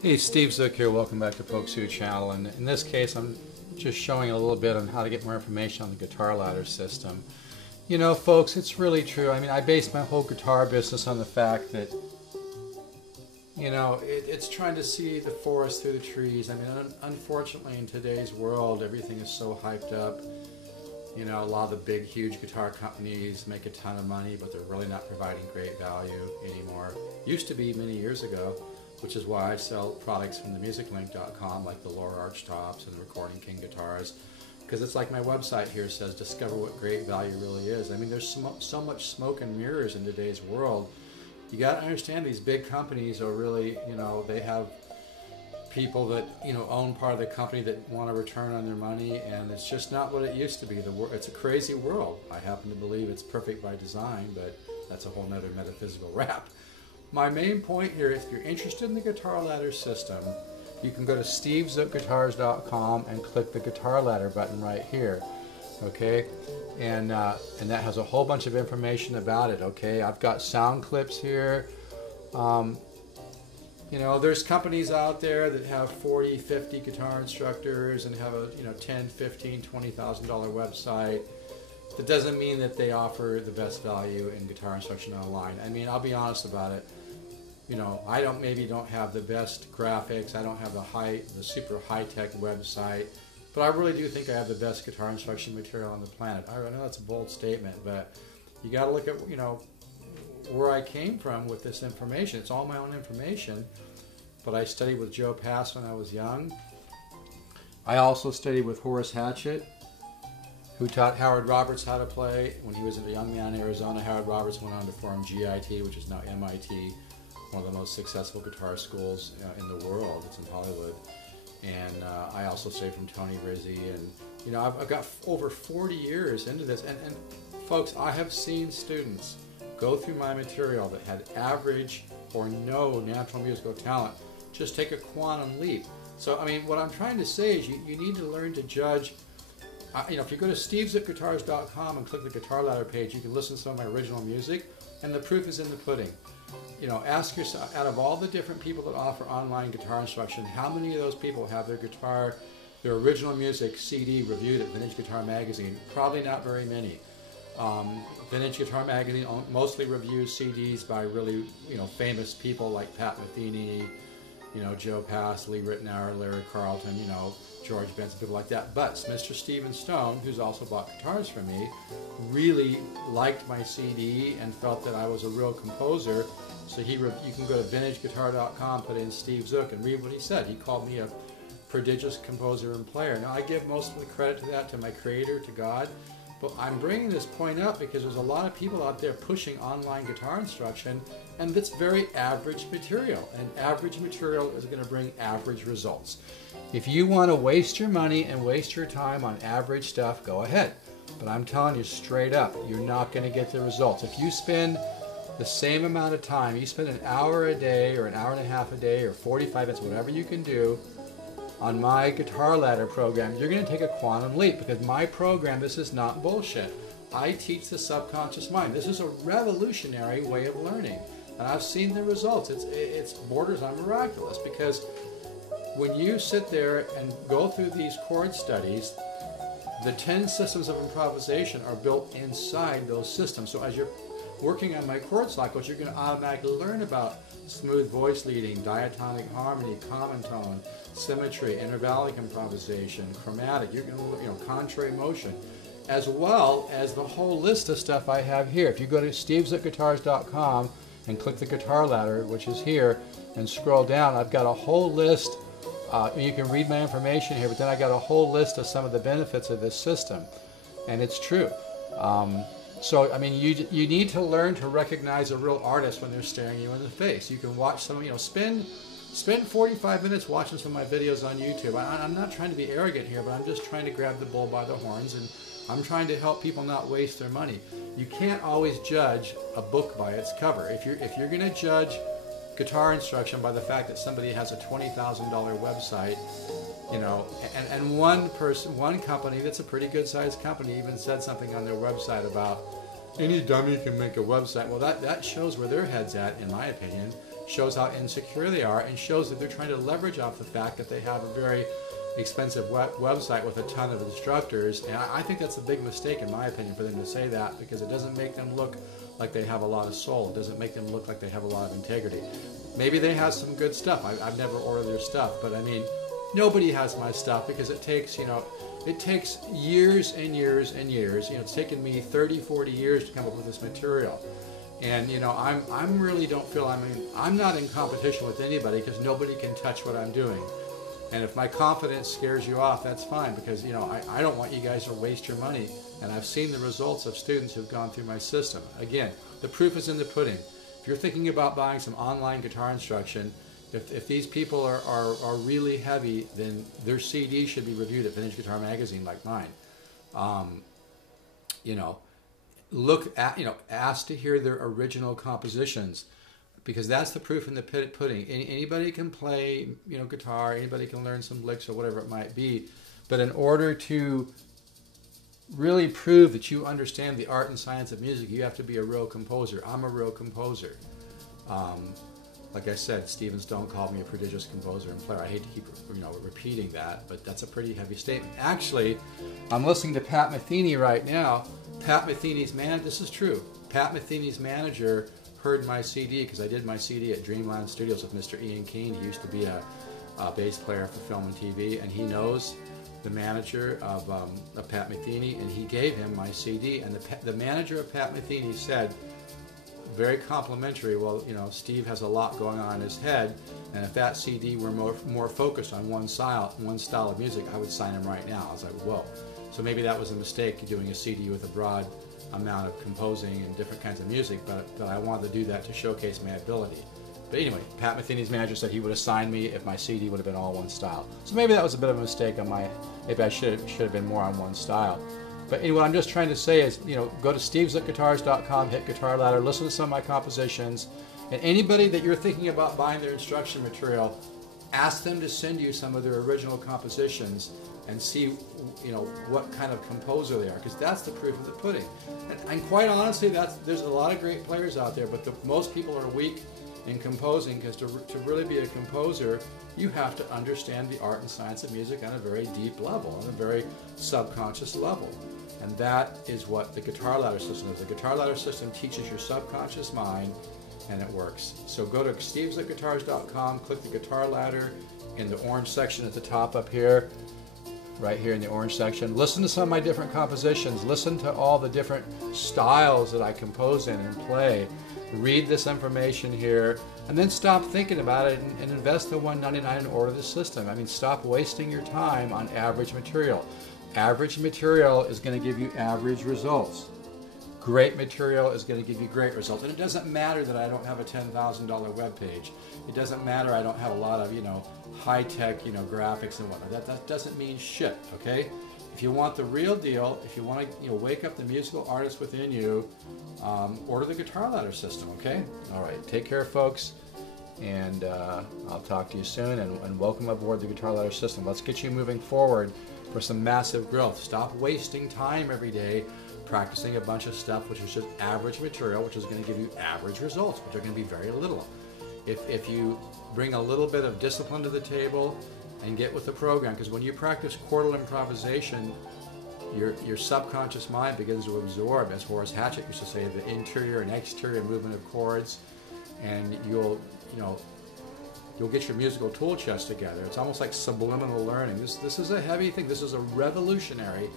Hey, Steve Zook here. Welcome back to Folk Suit Channel. And in this case, I'm just showing a little bit on how to get more information on the guitar ladder system. You know, folks, it's really true. I mean, I base my whole guitar business on the fact that, you know, it's trying to see the forest through the trees. I mean, unfortunately, in today's world, everything is so hyped up. You know, a lot of the big, huge guitar companies make a ton of money, but they're really not providing great value anymore. Used to be many years ago, which is why I sell products from the musiclink.com, like the lower arch tops and the Recording King guitars, because it's like my website here says, discover what great value really is. I mean, there's so much smoke and mirrors in today's world. You got to understand these big companies are really, you know, they have people that, you know, own part of the company that want a return on their money, and it's just not what it used to be. It's a crazy world. I happen to believe it's perfect by design, but that's a whole nother metaphysical rap. My main point here, if you're interested in the guitar ladder system, you can go to stevezookguitars.com and click the guitar ladder button right here, okay? And that has a whole bunch of information about it, okay? I've got sound clips here. You know, there's companies out there that have 40, 50 guitar instructors and have a, you know, $10, $15, $20,000 website. That doesn't mean that they offer the best value in guitar instruction online. I mean, I'll be honest about it. You know, I maybe don't have the best graphics. I don't have the super high-tech website, but I really do think I have the best guitar instruction material on the planet. I know that's a bold statement, but you got to look at, you know, where I came from with this information. It's all my own information, but I studied with Joe Pass when I was young. I also studied with Horace Hatchett, who taught Howard Roberts how to play. When he was a young man in Arizona, Howard Roberts went on to form GIT, which is now MIT, one of the most successful guitar schools in the world. It's in Hollywood. And I also studied from Tony Rizzi. And, you know, I've got over 40 years into this. And folks, I have seen students go through my material that had average or no natural musical talent just take a quantum leap. So, I mean, what I'm trying to say is you need to learn to judge. You know, if you go to stevezookguitars.com and click the guitar ladder page, you can listen to some of my original music, and the proof is in the pudding. You know, ask yourself, out of all the different people that offer online guitar instruction, how many of those people have their original music CD reviewed at Vintage Guitar Magazine? Probably not very many. Vintage Guitar Magazine mostly reviews CDs by really, you know, famous people like Pat Metheny, you know, Joe Pass, Lee Ritenour, Larry Carlton, you know, George Benson, people like that. But Mr. Stephen Stone, who's also bought guitars from me, really liked my CD and felt that I was a real composer. So you can go to vintageguitar.com, put in Steve Zook, and read what he said. He called me a prodigious composer and player. Now, I give most of the credit to that to my creator, to God. But I'm bringing this point up because there's a lot of people out there pushing online guitar instruction, and that's very average material. And average material is going to bring average results. If you want to waste your money and waste your time on average stuff, go ahead. But I'm telling you straight up, you're not going to get the results. If you spend the same amount of time, you spend an hour a day or an hour and a half a day or 45 minutes, whatever you can do, on my guitar ladder program, you're going to take a quantum leap, because my program, this is not bullshit. I teach the subconscious mind. This is a revolutionary way of learning, and I've seen the results. It's borders on miraculous, because when you sit there and go through these chord studies, the 10 systems of improvisation are built inside those systems. So as you're working on my chord cycles, you're going to automatically learn about smooth voice leading, diatonic harmony, common tone, symmetry, intervallic improvisation, chromatic, you're going to, you know, contrary motion, as well as the whole list of stuff I have here. If you go to stevezookguitars.com and click the guitar ladder, which is here, and scroll down, I've got a whole list. You can read my information here, but then I got a whole list of some of the benefits of this system, and it's true. So, I mean, you need to learn to recognize a real artist when they're staring you in the face. You can watch some, you know, spend 45 minutes watching some of my videos on YouTube. I'm not trying to be arrogant here, but I'm just trying to grab the bull by the horns, and I'm trying to help people not waste their money. You can't always judge a book by its cover. If you're going to judge guitar instruction by the fact that somebody has a $20,000 website, you know, and one company that's a pretty good sized company even said something on their website about any dummy can make a website. Well, that shows where their head's at, in my opinion. shows how insecure they are, and shows that they're trying to leverage off the fact that they have a very expensive website with a ton of instructors. And I think that's a big mistake, in my opinion, for them to say that, because it doesn't make them look like they have a lot of soul. It doesn't make them look like they have a lot of integrity. Maybe they have some good stuff. I've never ordered their stuff, but I mean, nobody has my stuff, because it takes, it takes years and years and years. It's taken me 30, 40 years to come up with this material. And I'm really don't feel, I'm not in competition with anybody, because nobody can touch what I'm doing. And if my confidence scares you off, that's fine, because I don't want you guys to waste your money. And I've seen the results of students who've gone through my system. Again, the proof is in the pudding. If you're thinking about buying some online guitar instruction, if these people are really heavy, then their CD should be reviewed at Vintage Guitar Magazine, like mine. Look at, ask to hear their original compositions, because that's the proof in the pudding. Anybody can play, guitar, anybody can learn some licks or whatever it might be, but in order to really prove that you understand the art and science of music, you have to be a real composer. I'm a real composer. Like I said, Stephen Stone called me a prodigious composer and player. I hate to keep repeating that, but that's a pretty heavy statement. Actually, I'm listening to Pat Metheny right now. Pat Metheny's this is true. Pat Metheny's manager heard my CD, because I did my CD at Dreamland Studios with Mr. Ian Keane. He used to be a bass player for film and TV, and he knows the manager of Pat Metheny, and he gave him my CD. And the manager of Pat Metheny said, very complimentary, well, Steve has a lot going on in his head, and if that CD were more focused on one style of music, I would sign him right now. I was like, whoa. So maybe that was a mistake, doing a CD with a broad amount of composing and different kinds of music, but I wanted to do that to showcase my ability. But anyway, Pat Metheny's manager said he would have signed me if my CD would have been all one style. So maybe that was a bit of a mistake on maybe I should have been more on one style. But anyway, what I'm just trying to say is, go to stevesatguitars.com, hit Guitar Ladder, listen to some of my compositions, and anybody that you're thinking about buying their instruction material, ask them to send you some of their original compositions and see, what kind of composer they are, because that's the proof of the pudding. And quite honestly, there's a lot of great players out there, but most people are weak in composing, because to really be a composer, you have to understand the art and science of music on a very deep level, on a very subconscious level. And that is what the Guitar Ladder system is. The Guitar Ladder system teaches your subconscious mind, and it works. So go to stevesatguitars.com, click the Guitar Ladder in the orange section at the top up here, right here in the orange section. Listen to some of my different compositions. Listen to all the different styles that I compose in and play. Read this information here, and then stop thinking about it and invest the $199 and order the system. Stop wasting your time on average material. Average material is going to give you average results. Great material is going to give you great results. And it doesn't matter that I don't have a $10,000 webpage. It doesn't matter I don't have a lot of, high-tech, graphics and whatnot. That doesn't mean shit, okay? If you want the real deal, if you want to wake up the musical artist within you, order the Guitar Ladder system, okay? All right, take care, folks, and I'll talk to you soon, and welcome aboard the Guitar Ladder system. Let's get you moving forward for some massive growth. Stop wasting time every day practicing a bunch of stuff which is just average material, which is going to give you average results, which are going to be very little. If you bring a little bit of discipline to the table and get with the program, because when you practice chordal improvisation, your subconscious mind begins to absorb, as Horace Hatchett used to say, the interior and exterior movement of chords, and you'll get your musical tool chest together. It's almost like subliminal learning. This is a heavy thing. This is a revolutionary.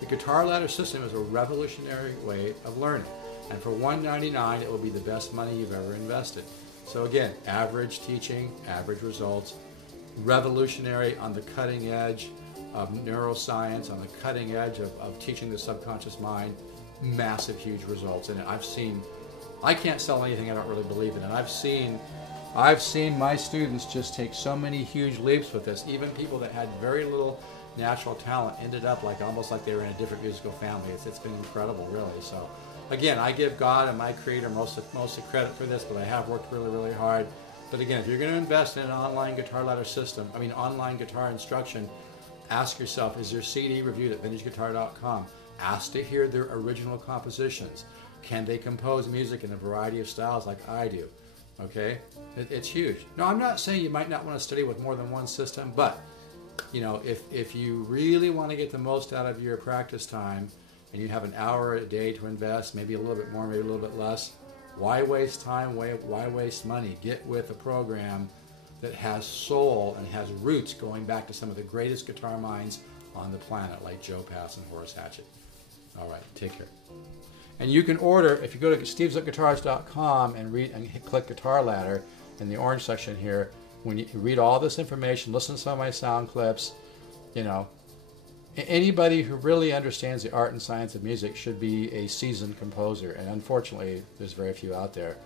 The Guitar Ladder system is a revolutionary way of learning, and for $199, it will be the best money you've ever invested. So again, average teaching, average results. Revolutionary, on the cutting edge of neuroscience, on the cutting edge of teaching the subconscious mind. Massive, huge results. And I can't sell anything I don't really believe in. And I've seen my students just take so many huge leaps with this. Even people that had very little natural talent ended up almost like they were in a different musical family. It's been incredible, really. So again, I give God and my creator most of credit for this, but I have worked really, really hard. But again, if you're going to invest in an online Guitar Ladder system, online guitar instruction, ask yourself, is your CD reviewed at vintageguitar.com? Ask to hear their original compositions. Can they compose music in a variety of styles like I do? Okay, it's huge. No, I'm not saying you might not want to study with more than one system, but you know, if you really want to get the most out of your practice time, and you have an hour a day to invest, maybe a little bit more, maybe a little bit less, why waste time? Why waste money? Get with a program that has soul and has roots going back to some of the greatest guitar minds on the planet, like Joe Pass and Horace Hatchett. All right, take care. And you can order, if you go to stevesupguitars.com and read and click Guitar Ladder in the orange section here, when you read all this information, listen to some of my sound clips, you know, anybody who really understands the art and science of music should be a seasoned composer. And unfortunately, there's very few out there.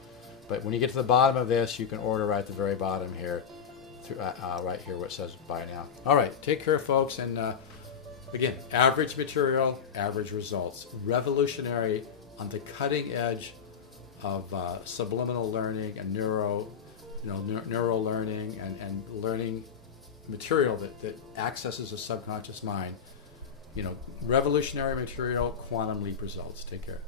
But when you get to the bottom of this, you can order right at the very bottom here, right here where it says buy now. All right, take care, folks. And again, average material, average results. Revolutionary, on the cutting edge of subliminal learning and neuro learning and learning material that accesses the subconscious mind. You know, revolutionary material, quantum leap results. Take care.